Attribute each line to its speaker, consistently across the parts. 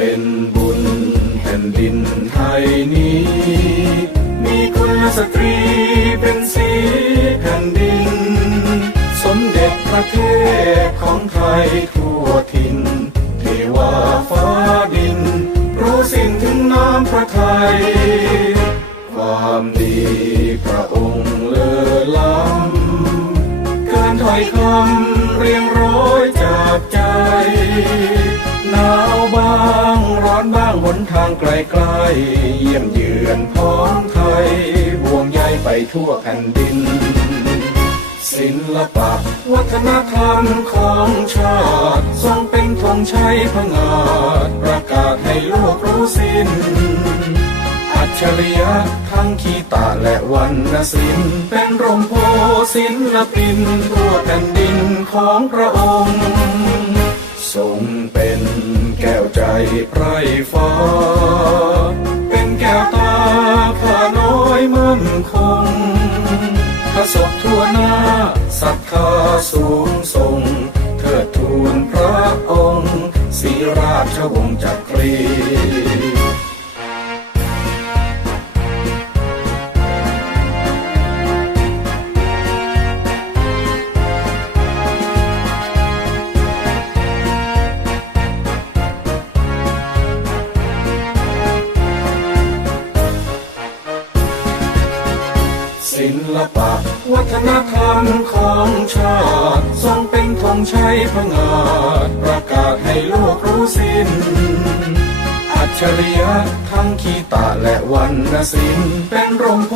Speaker 1: เป็นบุญแผ่นดินไทยนี้ มีคุณสตรีเป็นสีแผ่นดิน สมเด็จพระเทพของไทยทั่วถิ่นที่ว่าฟ้าดิน รู้สิ่งถึงน้ำพระไทยความดีพระองค์เลอล้ำเกินถ้อยคำเรียงร้อยจากใจ นบ้างหนทางไกลๆเยี่ยมเยือนพ้องไทยห่วงใยไปทั่วแผ่นดิน ศิลปะ วัฒนธรรมของชาติทรงเป็นธงชัยพงาดประกาศให้โลกรู้สิ้น อัจฉริยะทั้งขีตาและวรรณศิลป์เป็นร่มโพศิลปินทั่วแผ่นดินของพระองค์ ไพรฟ้า เป็นแก้วตาข้าน้อยมั่นคงพระศพทั่วหน้าศรัทธาสูงส่ง เทิดทูนพระองค์ศรีราชวงศ์จักรี ลปะ วัฒนธรรมของชาติ ทรงเป็นธงชัยพงาดประกาศให้โลกรู้สิ้น อัจฉริยะทั้งขีตาและวรรณศิลป์เป็นร่มโพ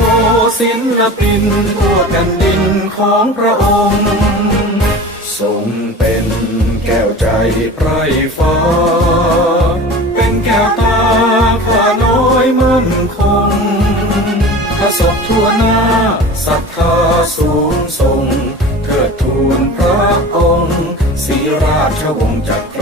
Speaker 1: ศิลปินทั่วแผ่นดินของพระองค์ ทรงเป็นแก้วใจไพรฟ้า ศพทั่วหน้าศรัทธาสูงส่งเทิดทูนพระองค์ศรีราชวงศ์จักร